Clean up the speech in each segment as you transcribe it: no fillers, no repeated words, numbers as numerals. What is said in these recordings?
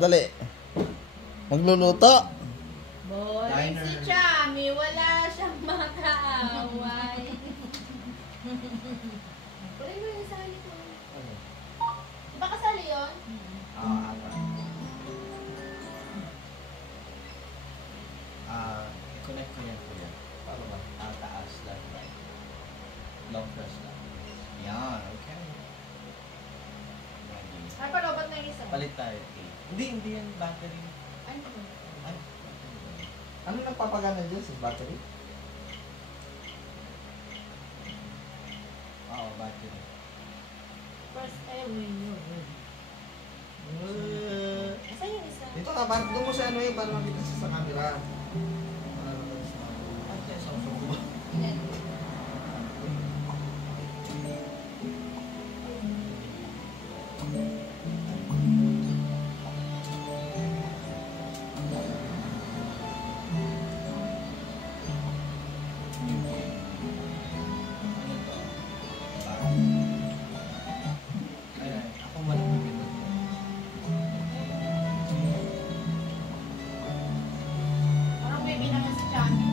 Dali. Magluluto. Boring si Chami, wala siyang makaaway. Pulay mo yung sali ko. Diba kasali yun? I-connect ko yan po yan. Paano ba? Taas lang, right? Long press lang. Yan, okay. Ay, palobat na yung isa. Palit tayo. Okay. Hindi yan battery. Ay, ito. Ay. Ano nagpapagana dyan sa battery? Oo, battery. First time yun. Asan yung isa? Dito ka, doon mo sa ano yun para makita sa camera. Parang baby naman si Chami.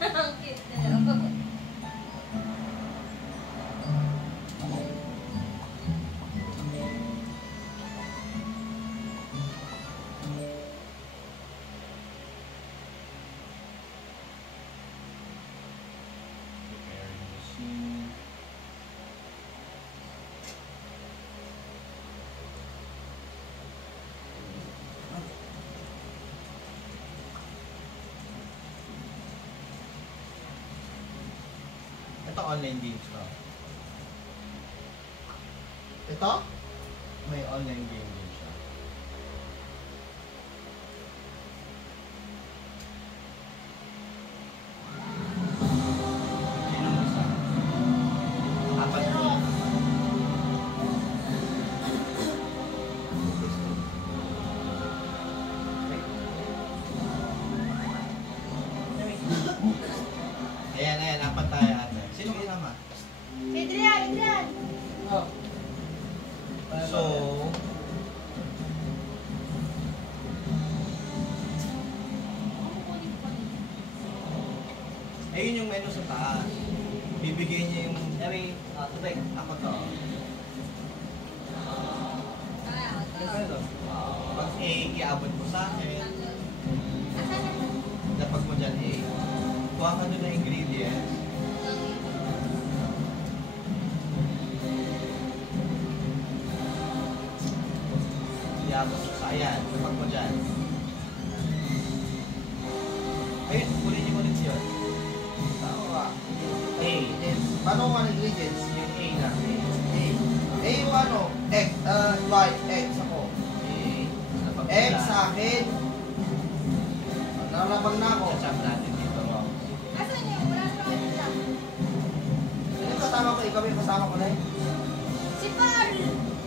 Ang cute na lang. Ito online games na. Ito? May online game din siya. Sino isa? Apat Pero, na. Ayan, apat tayo ate. Sino kasama? si Adrian! Oh. So, ayun yung menu sa taas. Bibigyan niya yung, tubig, ako to. Pag A, iabot mo sa akin. Dapat mo dyan A. Kuha ka doon na ingredients. Iabot mo sa ayan. Dapat mo dyan. Ayun, ulit yun. Tawa. A. Paano ang ingredients? Yung A na. A. A yung ano? Egg. White. Eggs ako. Egg sa akin. Nalabang na ako. Chachap natin dito. Asan yung wala sa akin siya? Ano kasama ko? Ikaw yung kasama ko na eh. Si Paul!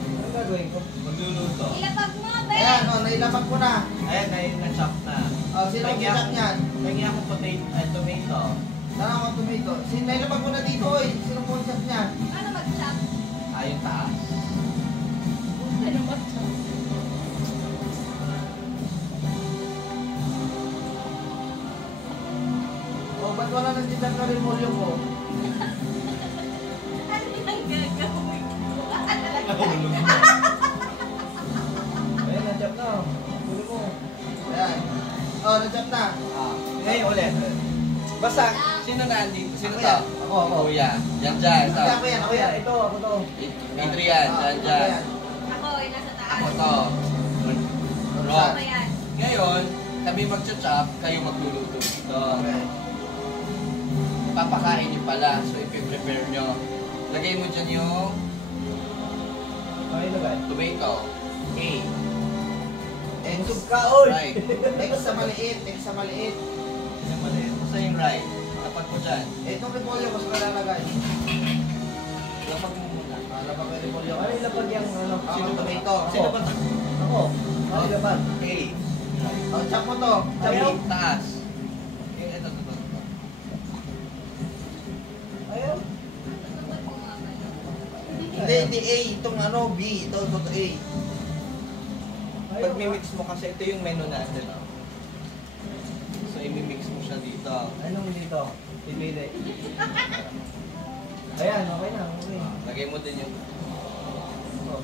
Ano gagawin ko? Magluluto. Ilapag mo, be! Ayan, nailapag ko na. Ayan, na-chop na. Sino ang kinap niyan? Lagyan ako tomato. Saan ako ang tomato? Nailapag ko na dito eh. Sino ang kinap niyan? Ano mag-chop? Ayun taas. Ano mag-chop? Ba't wala nang tindan ka rin molyo ko? Ano yung gagawin ko? Ayan, na-jump na. Tuloy mo. Ayan. Na-jump na. Ngayon ulit. Basta, sino na andito? Sino to? Ako. Kuya. Yan dyan. Ito. Ako yan. Ito, ako to. Adrian. Dyan. Ako, ay nasa taas. Ako to. Ako Rob. yan. Ngayon, kami mag-chop, kayo magluluto dito. Okay. Papakain niyo pala. So, ipiprepare nyo. Lagay mo dyan yung Okay, lagay. tomato. A. Ensog ka, oy! Right. X sa maliit. Yung maliit. Basta yung right. Tapat mo dyan. Itong repolyo, mas malalagay. Lapag mo muna. Lapag yung repolyo. Ano ilapag yung ano? Sino ba? Tomato. Sino ba? Ako. Ano ilapag? A. Chop mo to. Chop mo. Taas. Ito. Ayaw. Hindi A. Itong ano, B. Ito A. Pag mimix mo kasi, ito yung menu natin. Oh. So, imimix mo siya dito. Anong dito? Pipili. Ayan, okay na. Okay. Lagay mo din yung... Oh.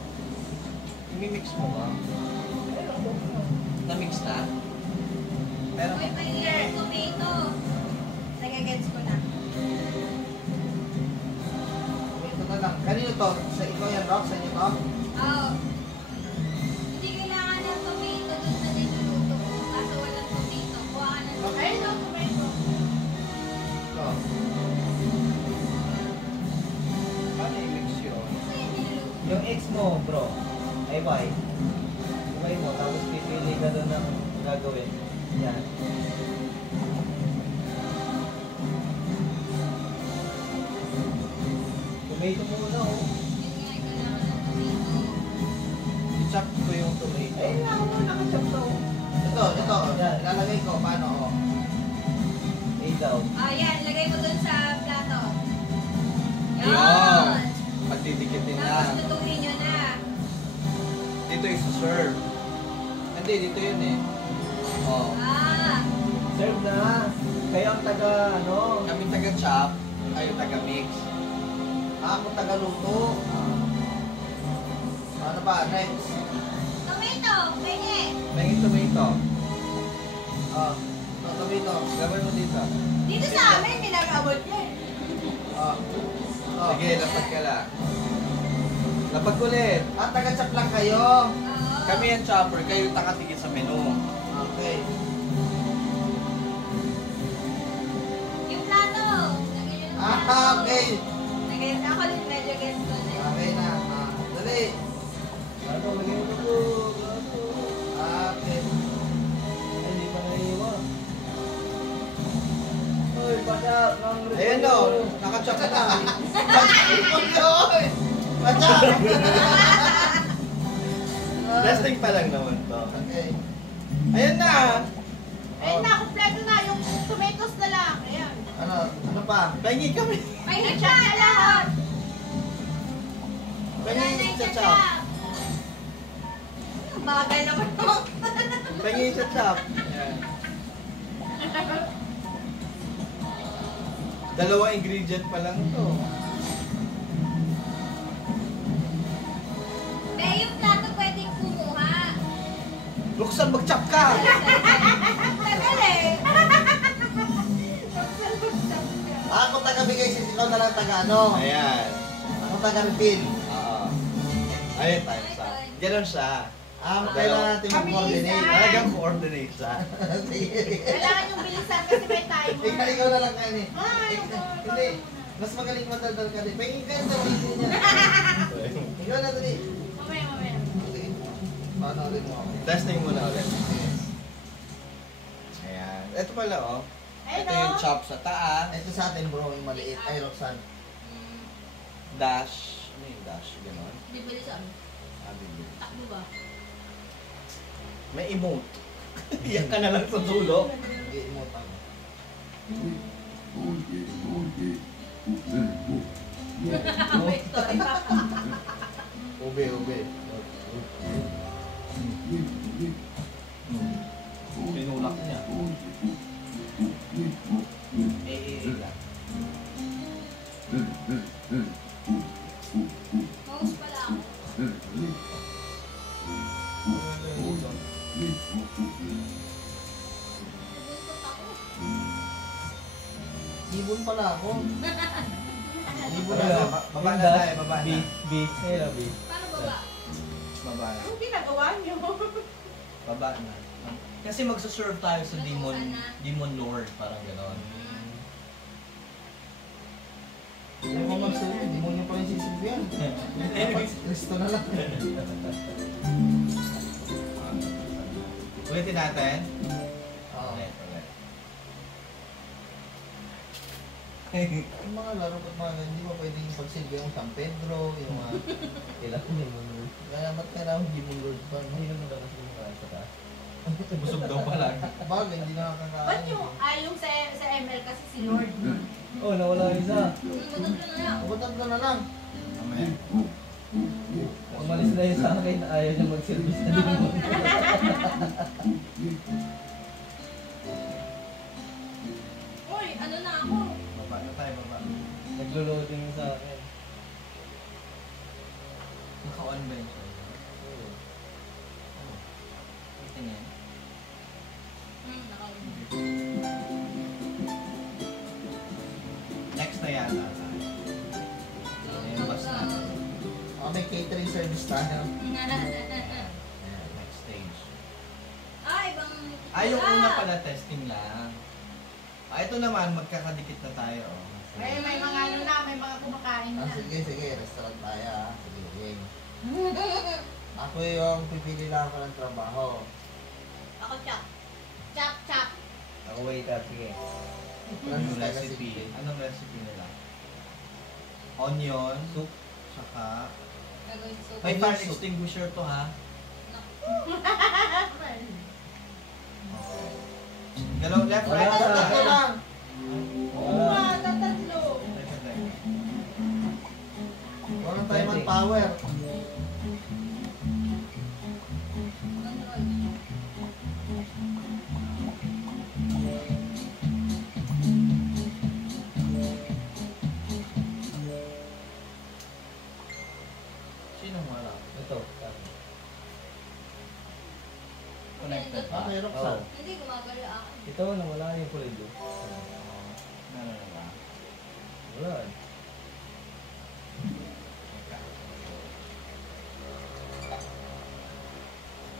Imimix mo ba? Na-mix na? Pero, Uy, may tomato. Nagagets ko na. Ito na lang. Kanino to? Sa ikaw yan, Rock? Sa inyo to? Oo. Hindi kailangan ng tomato dun sa niluluto ko. Kaso walang tomato. Kuha ka ng tomato. Ayun o, tomato. Ito. paano i-mix yun? Ito yung niluluto. Yung X mo, bro, ay Y. Y mo, tapos pipili ka doon ng gagawin. Yan. Tomato muna, oh. Yun nga, kailangan ng tomato. I-chop ko yung tomato. Ayun na, ako nakachop na, oh. Ito. Yan. Ilalagay ko. Paano? Oh. A daw. Ah, yan. Lagay mo dun sa plato. Yun. Yan. Magdidikitin na. Tapos lutuin nyo na. Dito isa-serve. Hindi, dito yun eh. Oh. Ah. Serve na. Kayo ang taga, ano? Kami taga-chop, kayo taga-mix. Ako tagaluto. Ano ba? Next. Tomato. Pwede. Pahingin tomato. Ah. Ito. Gawin mo dito. Dito sa amin, pinag-abot yan. Ah. Sige, lapag ka lang. Lapag ulit. Ah, taga-chop lang kayo. Oo. Kami ang chopper, kayo yung takatigil sa menu. Okay. Yung plato. Lagay nyo ng plato. Ah, okay. Nag-guess ako din, medyo guess ko din. Okay na. Ah, dali. Ano, lagay mo ito. Okay. Ay, hindi pa naiiwa. Uy, padap ng Ayan o, nakachop na na. Pachap! Testing pa lang naman to. Okay. Ayan na! Ayun na, kumpleto na. Yung tomatoes na lang. Ayan. Ano pa? Pahingi kami. May hitcha na lahat. Pahingi sa chop. Bagay naman mo. Pahingi sa chop. Ayan. Dalawa ingredient pa lang to. May yung plato pwedeng kumuha. Luksan, mag-chop ka! Tagal eh. Ako taga-bigay si Silo na lang taga-ano. Ayan. Ako taga-refill. Oo. Ayun, time's up. Ganon siya. Kailangan natin mag-coordinate. Talagang coordinate siya. Sige. Kailangan yung bilisan kasi may timer. Ikaw na lang kani. Ay, Hindi. Mas magaling mataldal ka din. Pahingin ka na hindi niya. Ikaw na dali. Mamaya. Sige. Paano ulit mo ako? Testing muna ulit. Ayan. Ito pala oh. Ito yung chop sa taas. Ito sa atin bro, yung maliit. Ay, Roxanne. Dash. Ano yung dash? Ganon. Di bilisan. Bibili. Takbo ba? May emote. Iyak ka na lang sa dulo. Hindi mo pa. Wait, sorry pa. Ube. Pinulak niya. lang. Mouse pala ako. Nabuntot ako. Ibon pala ako. Ibon Ano, ako. baba na tayo, baba na. B. Ayun, B. Paano baba? Baba na. Anong ginagawa niyo? Baba na. Kasi magsaserve tayo sa Demon Lord, parang gano'n. Hindi mo magsulit. Hindi mo niyo pa rin sisilbihan. Kristo na lang. Ulitin natin. Oo. Ulit. Yung mga laro at mga ganyan, hindi mo pwedeng pagsilbi yung San Pedro, yung mga... Kailangan din mo nun. Kaya ba't kailangan hindi mo Lord pa? Hindi naman daw kasi yung mga sa taas. Busog daw pala. Bagay, hindi nakakakain. Ba't yung sa ML kasi si Lord? Oh, nawala yung isa. Butot ko na lang. Butat na lang. Mamaya. Umalis na yun sa akin, ayaw niya mag-service na din mo. Uy, ano na ako? Baba na tayo, baba. Naglo-loading sa akin. Naka-on ba yun siya? Tingin. Nakawin. Next na yata tayo. Ayun, basta. May catering service tayo. Ayan, next stage. Ibang... Yung una pala testing lang. Ito naman, magkakadikit na tayo. May mga ano na, may mga kumakain na. Sige, restaurant tayo ah. Sige, game. Ako yung pipili lang ako ng trabaho. Ako chop. Chop, chop. Ako waiter, sige. Anong recipe? Anong recipe nila? Onion, soup, saka... Gagawin soup. May fire extinguisher to ha? Okay. Galaw left, Wala right, sa left, akin. right. Oo, tatatlo. Teka, teka. Walang tayo manpower. Control. Sinong wala? Ito. Connected ba? Okay, Roxanne. Oo. Hindi, gumagalaw ako. Ito, nawala yung kulay blue. Wala. Wala.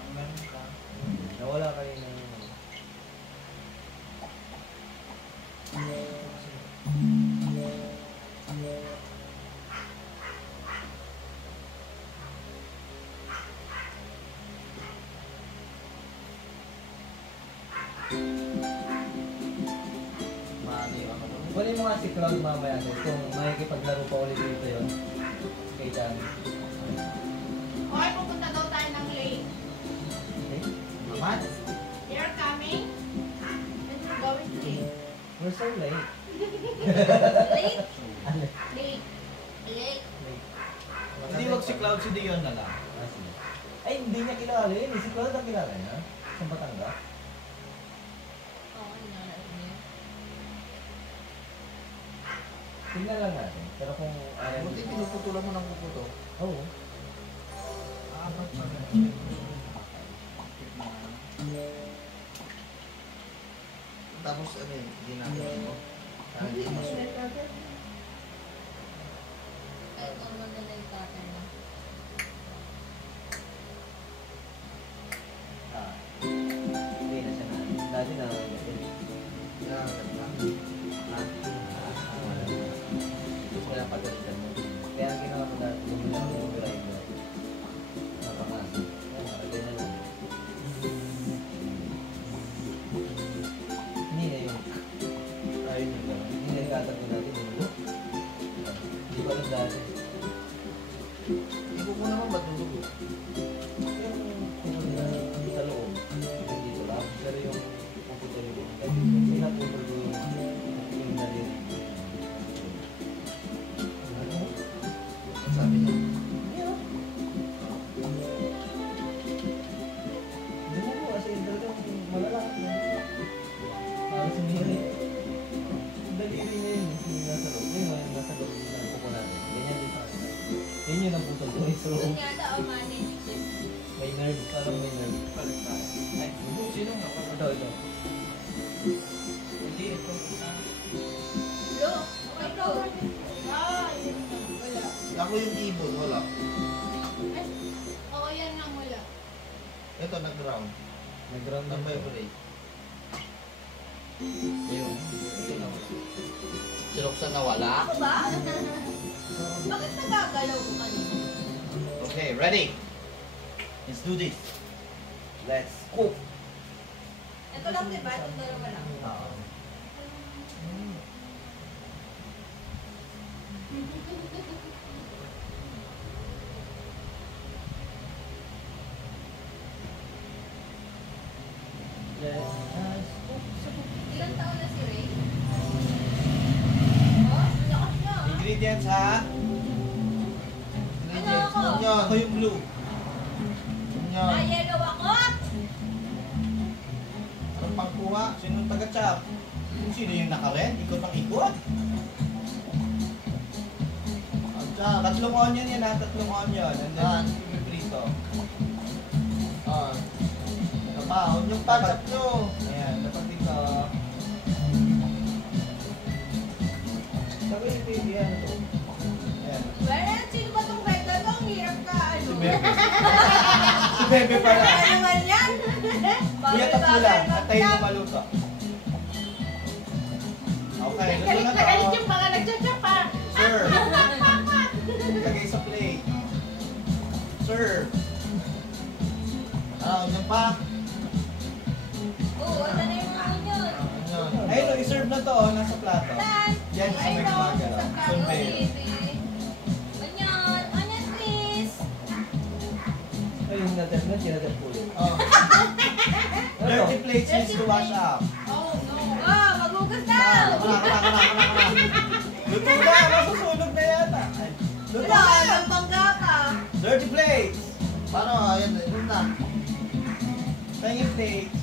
Meron ka? Nawala kayo ng... Mali ako. Kunin mo nga si Cloud mamaya kung makikipaglaro pa ulit dito yun. Kay Dan. Okay, pupunta daw tayo ng lake. Okay? Naman? You're coming? And we're going to lake. We're so late. Late? Ano? Lake. Late. Late. Hindi, wag si Cloud, si Dion na lang. Ah, sige. Ay, hindi niya kilala yun. Si Cloud ang kilala niya. Sa Batangas. Oo, hindi na alam niyo. Tingnan lang natin. Pero kung ayaw Buti pinuputulan mo ng puputo. Oo. Apat pa na. Tapos ano yun, ginagawa mo. Hindi masuot. Kahit normal na yung cutter na. Ah. Hindi na siya na. Dati na. Yan, ganda. Kaya pagalitan mo. Kaya ang ginawa ko dati, bumili ako ng grinder. Napakasi. Lagay na lang. Hindi na yun. Ayun yung gano'n. Hindi na yung atat ko dati. Bumili. Hindi ko alam dati. Hindi ko naman matulog. Yung pupunta sa loob. Yung dito lang. Pero yung pupunta yung pinaputol ko yung narinig. Ang sabi niya. Hindi mo kasi talagang malalaki yan. Para sumiri. Daliri niya yun. Yung nasa loob. Yun yung nasa loob ng kuko natin. Ganyan din sa akin. Yun yung naputol ko sa loob. Doon yata o manage din. May nerve. Parang may nerve. Balik tayo. Ay, sino nga pa? Ito. Hindi, ito. Bro, okay bro. Ah, yun na. Wala. Ako yung ibon, wala. Ay, oo, yan nga wala. Ito, nag-ground. Nag-ground na Nag-vibrate. Ayun. Ito na wala. Si Roxanne na wala. Ako ba? Bakit nagagalaw ko kanina? Okay, ready? Let's do this. Let's cook. Ito lang diba? Itong dalawa lang. Let's cook. Ilang taon na si Ray? Oh, lakas na ah. Ingredients ha? Ano ako? Yun. Ako yung blue. Yun. Ah, yellow ako. Anong pangkuha? Sino taga-chop? Sino yung naka-red? Ikot ang ikot? Ang chop. Tatlong onion yan ha, tatlong onion. And then, piprito. Ah. Kapaon yung patap nyo. Ayan, dapat dito. Sabi ni baby, ano to? Ayan. Well, sino ba tong red na to? Ang hirap ka, ano? Si Bebe. Si Bebe pala. Ano naman yan? Kuya, tatlo lang. Antayin mo maluto. Okay, luto Galit na na galit to. yung mga nagcha-chop ha. Sir. Lagay sa plate. Sir. Ah, yun pa. Oo, ito na yung onion. Yun. Ayun, no, i-serve na to, oh, nasa plato. Saan? Yan, sa may Ayun, gumagalaw. sa plato, Conveyor. baby. Onion, onion please. Ayun, natapos, tinatap ko ulit. Oh. Dirty plates needs to wash up. Oh no. Oh, maghugas Ah, daw. kala. Luto na, masusunog na yata. Ay, luto Wala, na. nagbangga ka. Dirty plates. Paano? Ayun, yun na. Tayong plates.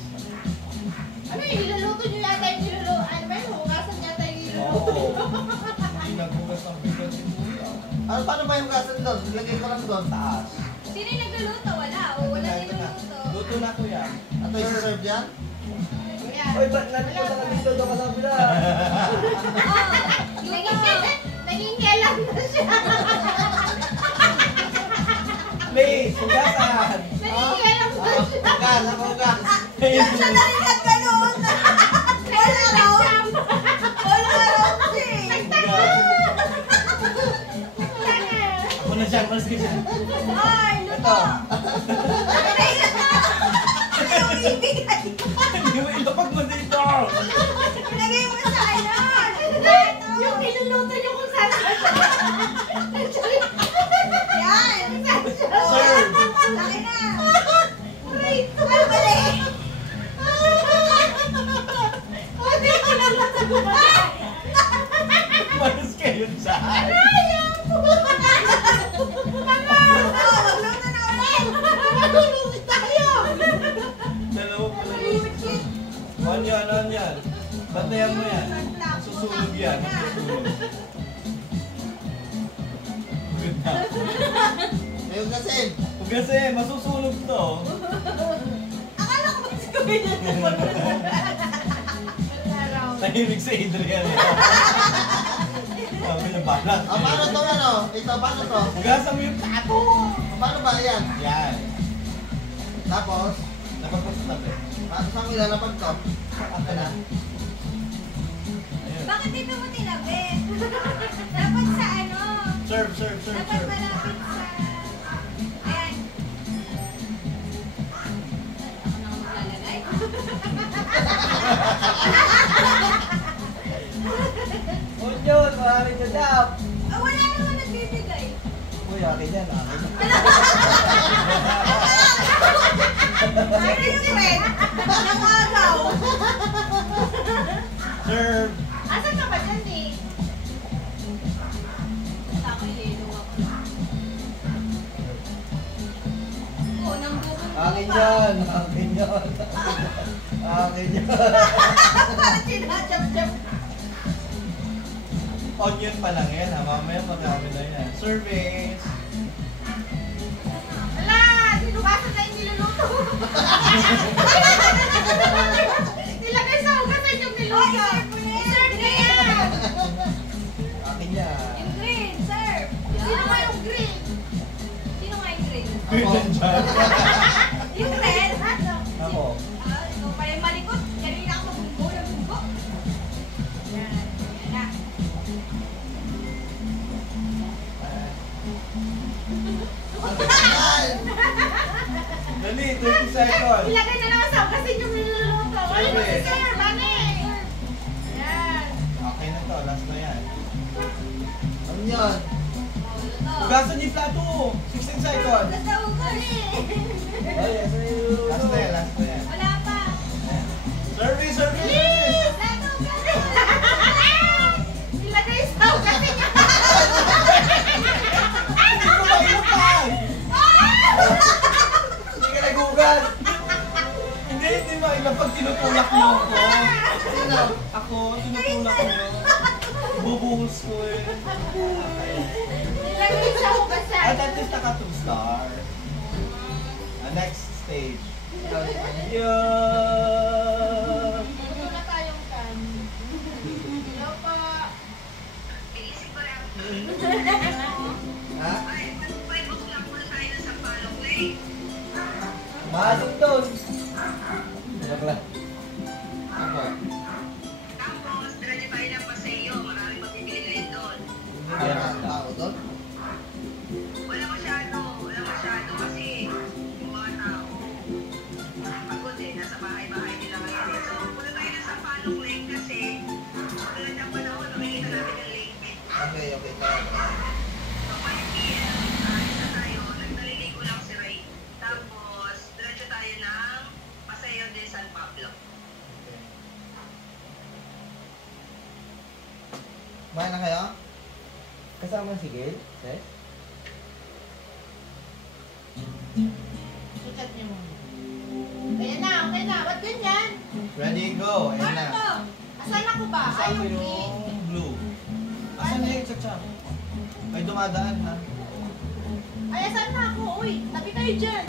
Ano yung niluluto nyo yata yung niluluto? Ano ba yung hugasan yata yung niluluto? Oo. Hindi nagbugas ng bigas si Kuya. Ano, paano ba yung gasan doon? Ilagay ko lang doon. Taas. Sino yung nagluluto? Wala. O, wala Ito na. niluluto. Luto na, Kuya. Ato yung serve yan? Kuya. Uy, ba't nandito ka dito doon ka sa kabila? Oh, luto. Nangingialam na siya. Plates, hugasan. Nangingialam na siya. Hugas, ako hugas. Siya na rin at ganoon. Wala raw. Wala raw siya. Ako na siya, mas kasi. Ay, luto. Ay, luto. Ayaw ibigay. Hindi mo ilapag mo dito. Lagay mo sa ano. Yung niluluto nyo kung saan. Yan. Sir. Laki na. Aray, Ano mali? hindi ko lang nasagutan. Malas kayo dyan. Magluto na ulit. Malulungit tayo. Dalawa pala. Onion. Bantayan mo yan. Susunog yan. Susunog. Good na. May hugasin. Hugasin, masusunog to. Akala ko ba si Kuya na Tahimik sa Adrian. Sabi na balat. Ah, paano to ano? Ito, paano to? Hugasan mo yung tato. Paano ba yan? Yan. Tapos, Napagpag sa tabi. saan ko ilalapag to? Aka na. Ayun. Bakit dito mo tinabi? Dapat sa ano? Serve. Dapat malapit sa... Ayan. Ako na ang maglalagay. Onion, maaaring nyo dap. Ah, wala naman nagbibigay. Uy, akin yan, akin. Ano yung red? Nakagaw. Serve. Asan ka ba dyan eh? Ako yellow ako. Oo, nang bubong Akin yan, akin yan. Akin yan. Parang sinachap-chap. Onion pa lang yan ha. Mamaya magkami na yan. Service. Wala! Sinugasan na yung niluluto. Nilagay sa hugasan yung niluto. I-serve na yan. Akin yan. Yung green, sir. Sino nga yung green? Sino nga yung green? Good dyan. Yung red? Ako. Ah, ikaw pala yung malikot. Kanina ako bunggo ng bunggo. Yan. Yan na. Dali, 30 seconds. Ilagay na lang sa hugasan yung niluluto. Wala mo si sir, mani. Yan. Okay na to. Last na yan. Ano yan? Oh, luto. Hugasan niyo yung plato. 16 seconds. Nasa ugas. Ay, asa yung Last na yan. Last na yan. Wala pa. Ayan. Service. Nasa ugas. Ilagay sa hugasan yung Hindi ko mailupan. Sino? Ako, tinutulak ko yun. Bubuhos ko eh. Nilagay sa hugasan. At at least naka 2 star. Next stage. Yeah! Luto na tayong kan. Hello po. Ha? Masok doon. Joke lang. Ako. Wala ang tao doon? Wala masyado kasi yung mga tao pagod eh, nasa bahay-bahay nila ngayon. So, punta tayo na sa Palong Lake kasi tulad ng panahon, nakikita natin yung lake. Okay, okay. Tara. So, 5 p.m., isa tayo, naliligo lang si Ray. Tapos, diretso tayo ng Paseo de San Pablo. Kumain na kayo? Kasama si Gail? Ses? Sukat niyo mo. Ayan na, okay na. Ba't ganyan? Ready, go. Ayan Ano na. to? Asan ako ba? Ay, Kasama yung pink. yung blue. Asan na yung tsa-tsa? Ay, dumadaan ha. Ay, asan na ako? Uy, tabi kayo dyan.